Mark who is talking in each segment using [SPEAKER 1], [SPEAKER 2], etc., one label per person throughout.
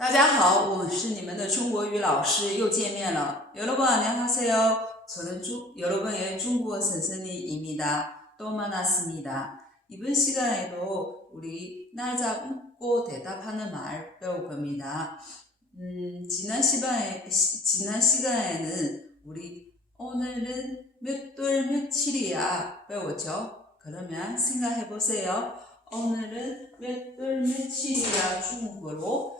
[SPEAKER 1] 大家好，我是你们的中国语老师，又见面了。여러분안녕하세요。 저는 주, 여러분의 중국어 선생님입니다. 또 만났습니다. 이번 시간에도 우리 날 잡고 대답하는 말 배울 겁니다. 음, 지난 시간에, 시, 지난 시간에는 우리 오늘은 몇 돌 며칠이야 배웠죠? 그러면 생각해 보세요. 오늘은 몇 돌 며칠이야 중국어로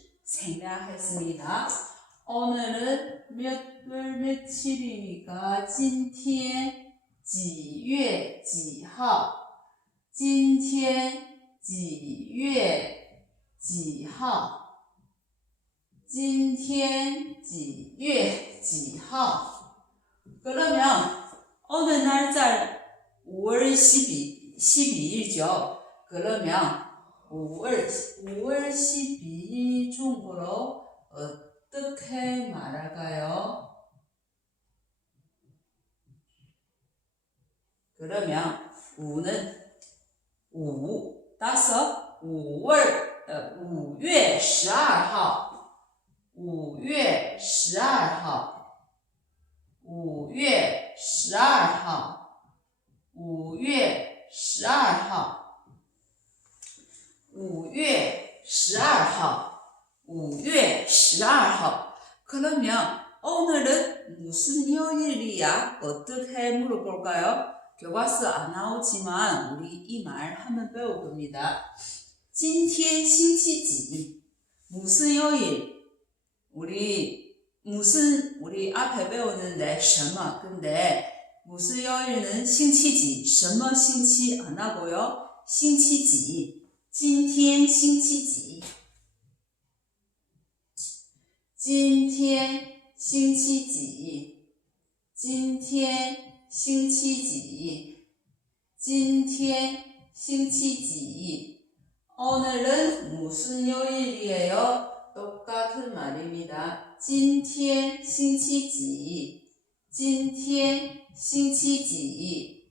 [SPEAKER 1] 생략했습니다. 오늘은 몇 월 며칠이니까 今天几月几号今天几月几号今天几月几号 그러면 오늘 날짜 5월 12, 12일이죠. 그러면 5월, 5월 12 한번 배워봅니다. 今天星期几? 무슨 요일? 우리 무슨 우리 앞에 배우는데 什么? 근데 무슨 요일은 星期几?什么星期안 하고요? 星期几?今天星期几？今天星期几？今天星期几？今天 星期几？오늘은무슨요일이에요똑같은말입니다今天星期几？今天星期几？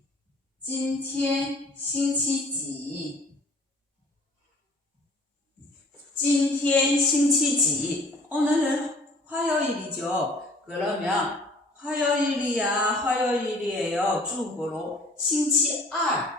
[SPEAKER 1] 今天星期几？ 今天星期几? 오늘은 화요일이죠. 그러면 화요일이야, 화요일이에요. 중국어로 星期二.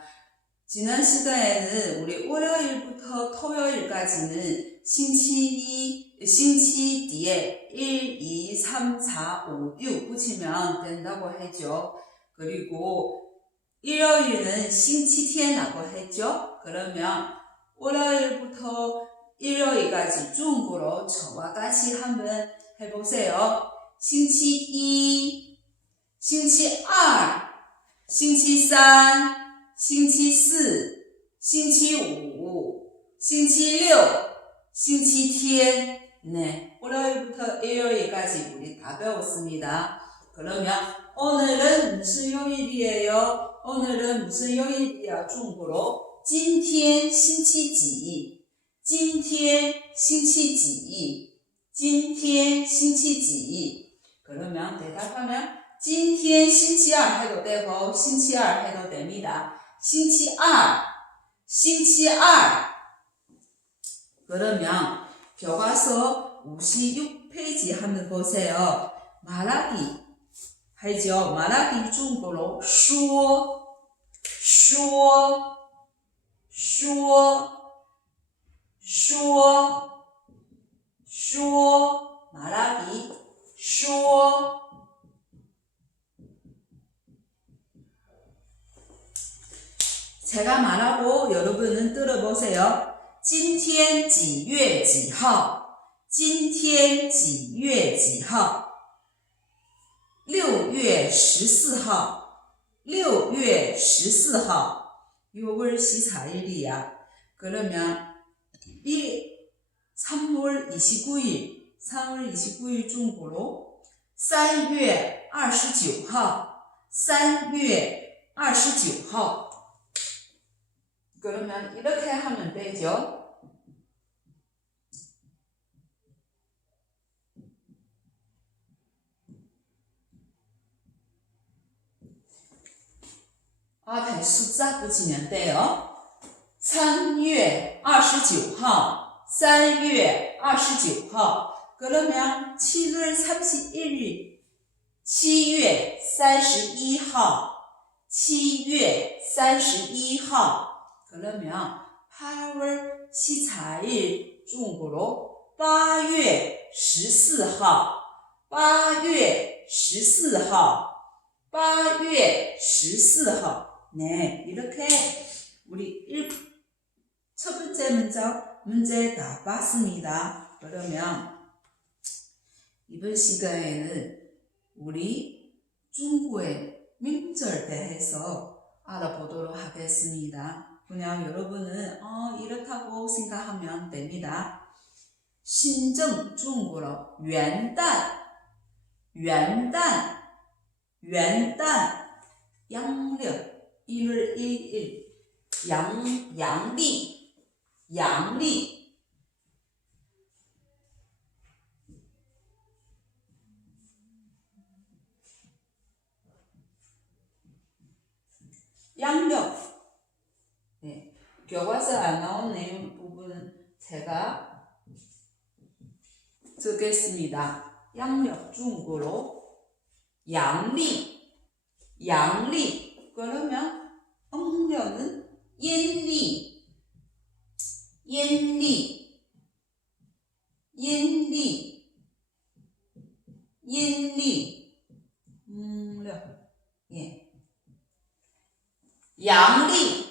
[SPEAKER 1] 지난 시간에는 우리 월요일부터 토요일까지는 신치 2, 신치 뒤에 1, 2, 3, 4, 5, 6 붙이면 된다고 했죠. 그리고 일요일은 신치天라고 했죠. 그러면 월요일부터 일요일까지 중국어로 저와 같이 한번 해보세요. 신치 1, 신치 2, 신치 3, 星期四, 星期五, 星期六, 星期天. 네, 월요일부터 일요일까지 우리 다 배웠습니다. 그러면 오늘은 무슨 요일이에요? 오늘은 무슨 요일이야? 중국어로 今天星期几?今天星期几?今天星期几? 그러면 대답하면 今天星期二 해도 되고 星期二 해도 됩니다. 星期二, 星期二. 그러면 교과서 56페이지 한번 보세요. 말하기 하죠. 말하기 중국어로 说说说说 说 말하기 说 제가 말하고 여러분은 들어보세요. 今天几月几号?今天几月几号?六月十四号,六月十四号. 6월 14일이야. 그러면 이 3월 29일, 3월 29일 중국어로 3月29号,3月29号. 그러면 이렇게 하면 되죠. 앞에 숫자 붙이면 돼요. 3월 29일, 3월 29일. 그러면 7월 31일, 7월 31일, 7월 31일. 그러면 8월 14일 중국어로 8月14号, 8月14号, 8月14号. 네, 이렇게 우리 일, 첫 번째 문장 문제 다 봤습니다. 그러면 이번 시간에는 우리 중국의 명절 대해서 알아보도록 하겠습니다. 그냥 여러분은 어, 이렇다고 생각하면 됩니다. 신정 중국어 연단 연단 연단. 양력 1월 1일. 양 양리 양리. 양력. 네. 교과서 안 나온 내용 부분 제가 쓰겠습니다. 양력 중국어로 양리, 양리. 그러면 음력은 인리, 인리, 인리, 인리. 음력. 예. 양리,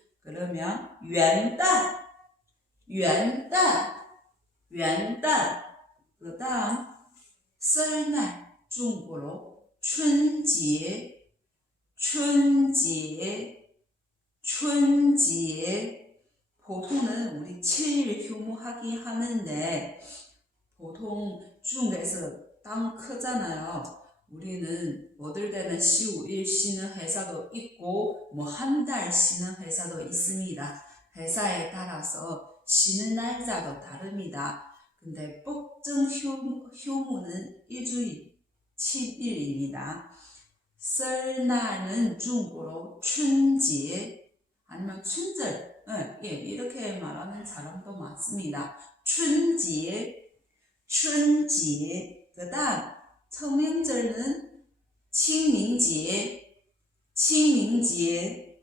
[SPEAKER 1] 그러면 元旦,元旦,元旦.그 다음 설날 중국어로 春节,春节,春节. 보통은 우리 7일 휴무하긴 하는데 보통 중국에서 땅 크잖아요 우리는 어떨 때는 15일 쉬는 회사도 있고 뭐 한 달 쉬는 회사도 있습니다. 회사에 따라서 쉬는 날짜도 다릅니다. 근데 법정 휴, 휴무는 일주일 7일입니다. 설날은 중국어로 춘제 아니면 춘절 예, 예, 이렇게 말하는 사람도 많습니다. 춘제, 춘제. 그 다음 청명절은 칭밍제, 칭밍제.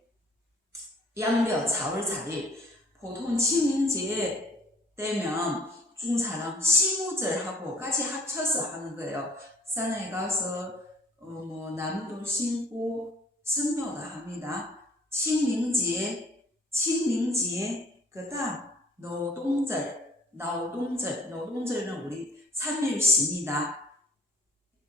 [SPEAKER 1] 양력 4월 4일. 보통 칭밍제 되면 중국 사람 시무절하고 같이 합쳐서 하는 거예요. 산에 가서 어, 뭐 나무도 심고 성묘다 합니다. 칭밍제, 칭밍제. 그다음 노동절, 노동절, 노동절은 우리 3일 쉽니다.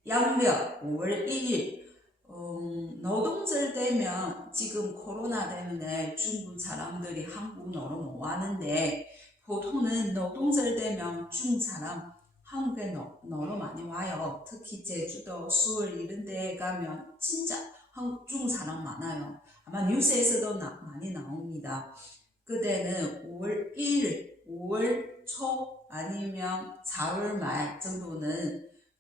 [SPEAKER 1] 양력 5월 1일. 음, 노동절 되면 지금 코로나 때문에 중국 사람들이 한국 놀러 못 와는데 보통은 노동절 되면 중국 사람 한국에 노, 놀러 많이 와요. 특히 제주도, 수월 이런 데 가면 진짜 한국 중국 사람 많아요. 아마 뉴스에서도 나, 많이 나옵니다. 그때는 5월 1일, 5월 초 아니면 4월 말 정도는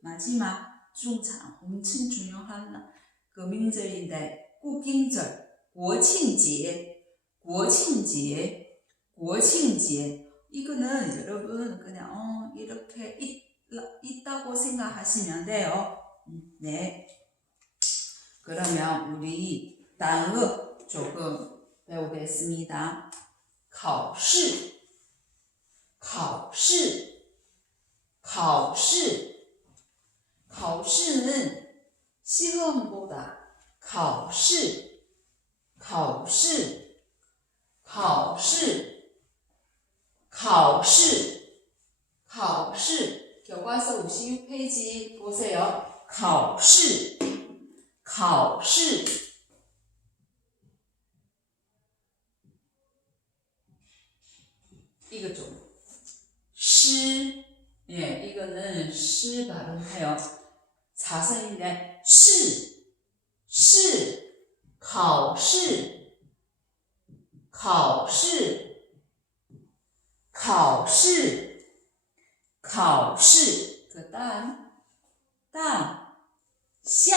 [SPEAKER 1] 마지막 중창 엄청 중요한 그 명절인데 국경절 国庆节,国庆节,国庆节 이거는 여러분 그냥 어, 이렇게 있, 있다고 생각하시면 돼요. 음, 네. 그러면 우리 단어 조금 배우겠습니다. 考试,考试,考试, 考试는 시험보다 考试,考试,考试,考试,考试 교과서 56페이지 보세요. 考试,考试 이거 좀 시, 예, 이거는 시 발음해요. 사성인데 시, 시, 考试,考试,考试,考试 그다음 다음 下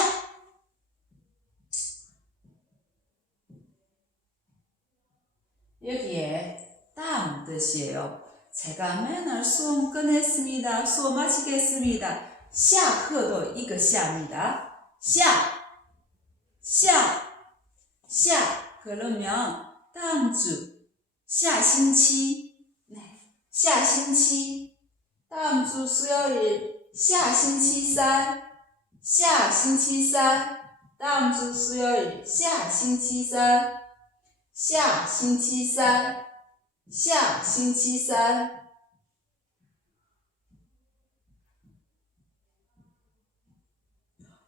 [SPEAKER 1] 여기에 다음 뜻이에요. 제가 맨날 수업 끝냈습니다. 수업 마치겠습니다. 下课的一个下午的。下下下课了没有大下星期下星期大拇是需要以下星期三下星期三大拇指需要与下星期三下星期三下星期三。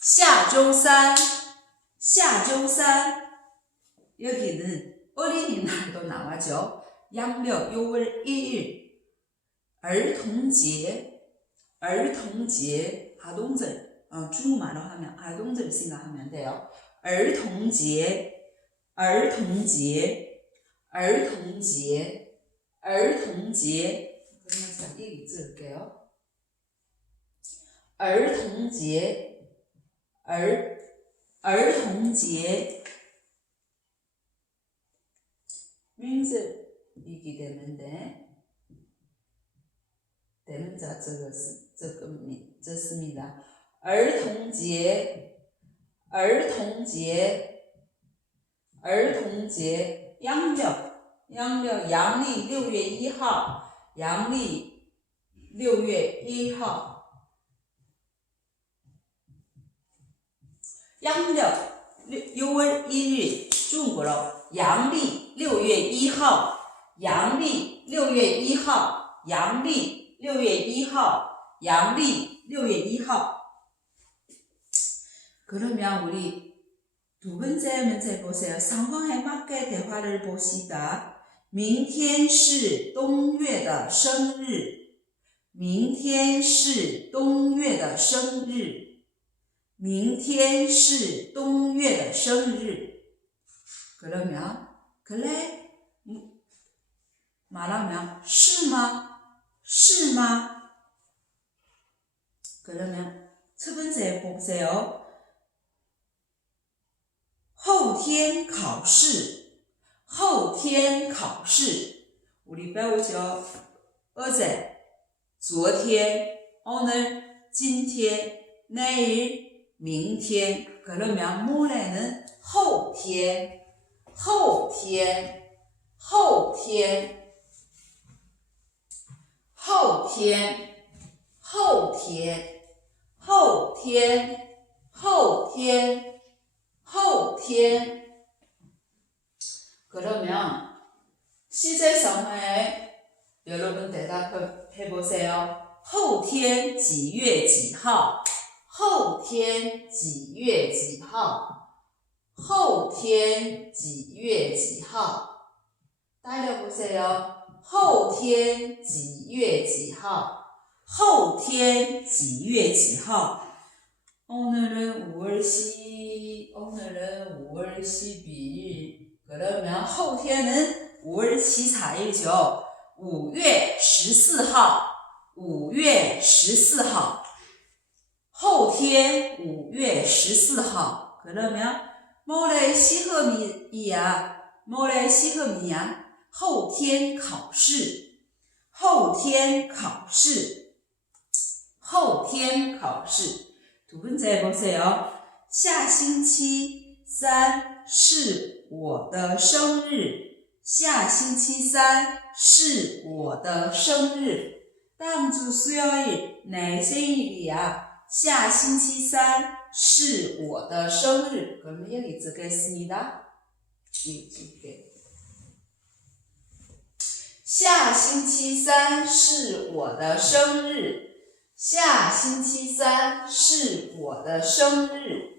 [SPEAKER 1] 下周三,下周三 여기는 어린이날도 나와죠. 양력 6월 1일 儿童节,儿童节 아동절 어, 중국말로 하면 아동절 생각하면 돼요. 儿童节,儿童节,儿童节,儿童节 그러면 자, 이 읽을게요. 儿童节, 儿,儿童节 명절이기 때문에 대문자 적었, 적습니다. 적습니다. 儿童节,儿童节,儿童节 양력, 양력 양历 6월 1일阳历六月一号， 阳历六月一日，中国了。阳历六月一号，阳历六月一号，阳历六月一号，阳历六月一号。그러면우리두번째문제보세요상황에맞게대화를보시다明天是东岳的生日。明天是东岳的生日。 明天是冬月的生日，格勒苗，可嘞？嗯，马浪，是吗？是吗？格勒苗，吃饭在不，在哦？后天考试，后天考试，我哩白话起哦。我昨天오늘今天，那日。明天. 그러면 모레는 后天,后天,后天,后天,后天,后天,后天,后天. 그러면 시제 상황에 여러분 대답해 보세요. 后天几月几号? 后天几月几号?后天几月几号? 따려 보세요. 后天几月几号?后天几月几号? 오늘은 5월 10, 오늘은 5월 12일. 그러면 后天은 5월 14일이죠. 5月14号,5月14号. 后天五月十四号，看到没有？Monday, 呀，Monday, 呀。后天考试，后天考试，后天考试。读本在不？在哦。下星期三是我的生日，下星期三是我的生日。大拇指四幺一，耐心一啊。下星期三是我的生日. 그럼 여기 적겠습니다. 이렇게. 下星期三是我的生日。下星期三是我的生日。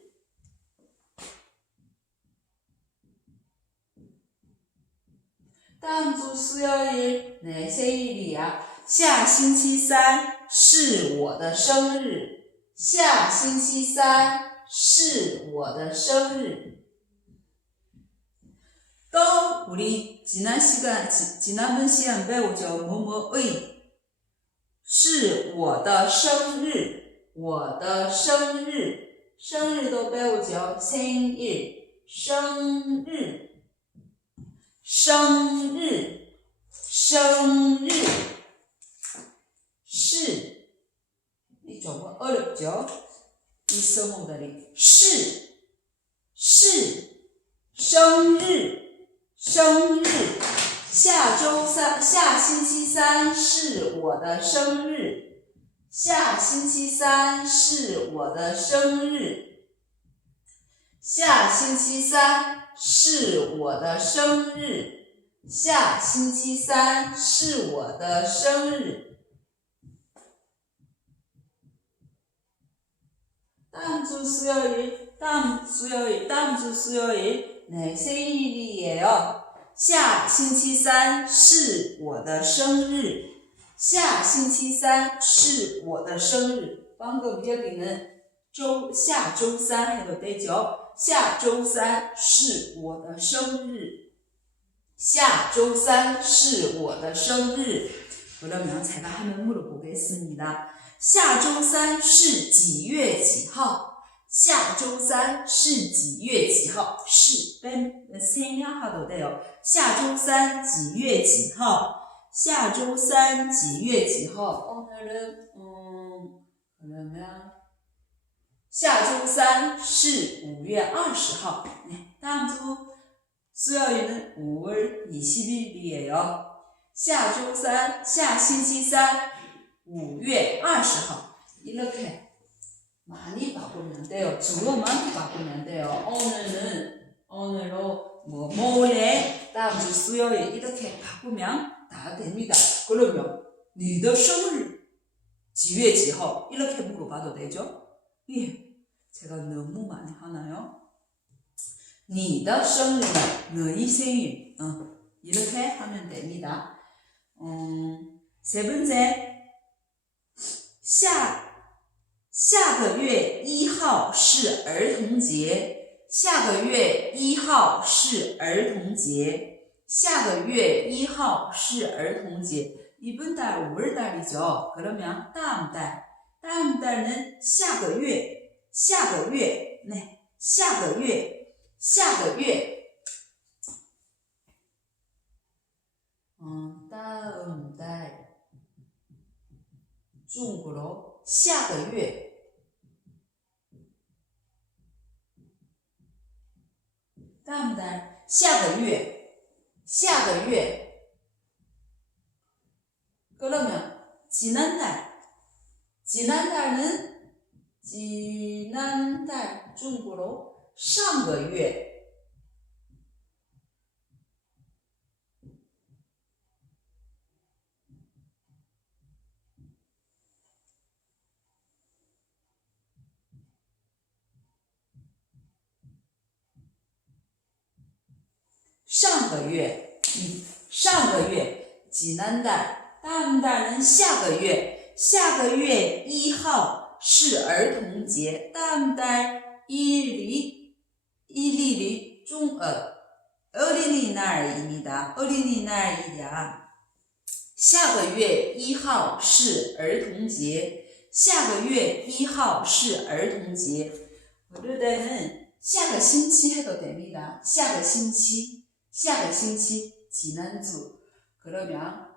[SPEAKER 1] 다음 주 수요일 내 생일이야. 下星期三是我的生日。 下星期三是我的生日。 또 우리 지난 시간 지, 지난번 시간 배우죠. 뭐뭐의 是我的生日，我的生日，生日都 배우죠. 생일, 生日。生日，生日，是，이 조금 어렵죠? 이 성우들이 是，是，生日，生日，下周三，下星期三是我的生日，下星期三是我的生日，下星期三。是我的生日，下星期三是我的生日。 다음 주 수요일, 다음 수요일, 다음 주 수요일 내 생일이에요. 下星期三是我的生日，下星期三是我的生日。 방금 여기는 周下周三 해도 되죠? 下周三是我的生日。下周三是我的生日。 그러면 제가 한번 물어보겠습니다. 下周三是几月几号?下周三是几月几号?是 생략하도 돼요. 下周三几月几号?下周三几月几号? 오늘은 음 그러면 下周三是五月二十号. 네, 다음 주 수요일은 5월 20일이에요. 下周三,下星期三, 5월 20일 이렇게 많이 바꾸면 돼요. 주로 많이 바꾸면 돼요. 오늘은 오늘로 뭐 모레 다음 주 수요일 이렇게 바꾸면 다 됩니다. 그러면 니더 쇼를 지회지허 이렇게 물어봐도 되죠? 예. 제가 너무 많이 하나요? 니더 쇼는 너희 생일 어, 이렇게 하면 됩니다. 음, 세 번째 下下个月一号是儿童节，下个月一号是儿童节，下个月一号是儿童节。 이번 달 5월 달이죠. 그러면 다음 달, 다음 달은 下个月下个月，那下个月，下个月，嗯，다음 달， 중국어로 下个月다음 달, 下个月下个月 그러면 지난달 지난달은 지난달 중국어로 上个月 어, 어린이날입니다. 어린이날이야. 下个月一号是儿童节，下个月一号是儿童节。 어떨 때는 下个星期 해도 됩니다. 下个星期,下个星期 지난주. 그러면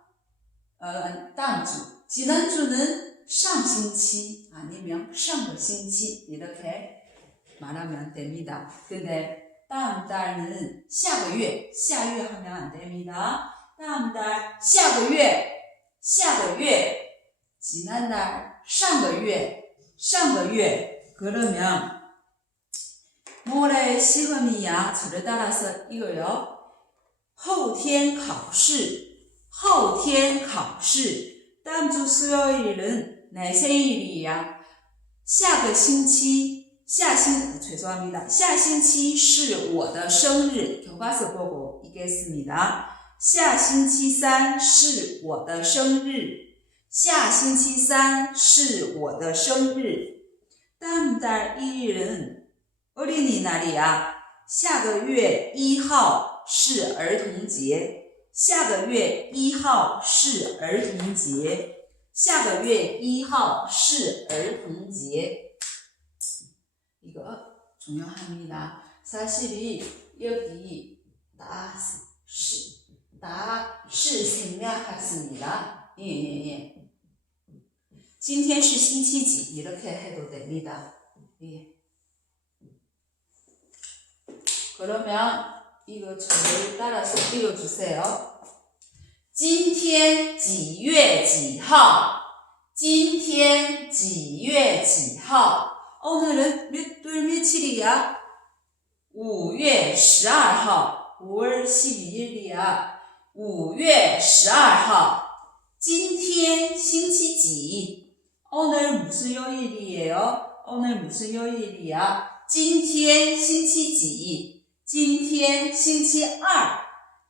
[SPEAKER 1] 어, 다음 주. 지난주는 上星期 아니면 上个星期 이렇게 말하면 됩니다. 근데 다음 달은 下个月,下月 하면 안 됩니다. 다음 달, 下个月,下个月, 지난달, 上个月,上个月. 그러면 모레 시험이야. 저를 따라서 이거요. 后天考试,后天考试. 다음 주 수요일은 내 생일이야. 下个星期下星 죄송합니다. 下星期是我的生日. 교과서 보고 읽겠습니다. 下星期三是我的生日.下星期三是我的生日. 다음 달 1일은 어린이날이야. 下个月一号是儿童节.下个月一号是儿童节.下个月一号是儿童节. 이거 중요합니다. 사실이 여기 다시 다시 생략했습니다. 예, 예, 예. 今天是星期几 이렇게 해도 됩니다. 예. 그러면 이거 저를 따라서 읽어주세요. 今天几月几号?今天几月几号? 오늘은 몇돌 며칠이야? 5月12号, 5월 12일이야. 5月12号.今天星期几? 오늘 무슨 요일이에요? 오늘 무슨 요일이야? 今天星期几?今天星期二.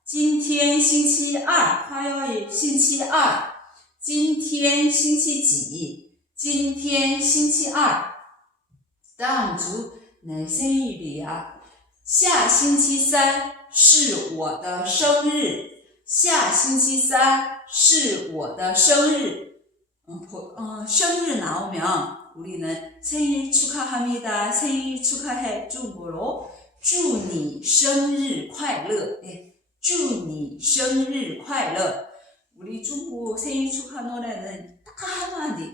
[SPEAKER 1] 今天星期二, 화요일星期二.今天星期几?今天星期二. 다음 주 내 생일이야. 下星期三是我的生日.下星期三是我的生日. 어, 보- 어, 生日 나오면 우리는 생일 축하합니다. 생일 축하해 중국어로 祝你生日快乐. 예, 祝你生日快乐. 우리 중국 생일 축하 노래는 딱 한마디.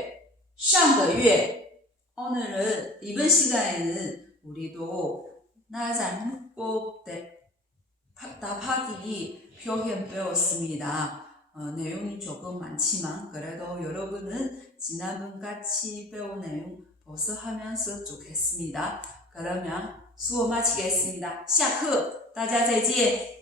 [SPEAKER 1] 이번 시간에는 우리도 나잘 묻고 답하기 표현 배웠습니다. 어, 내용이 조금 많지만 그래도 여러분은 지난번 같이 배운 내용 복습하면서 좋겠습니다. 그러면 수업 마치겠습니다. 下课，大家再见。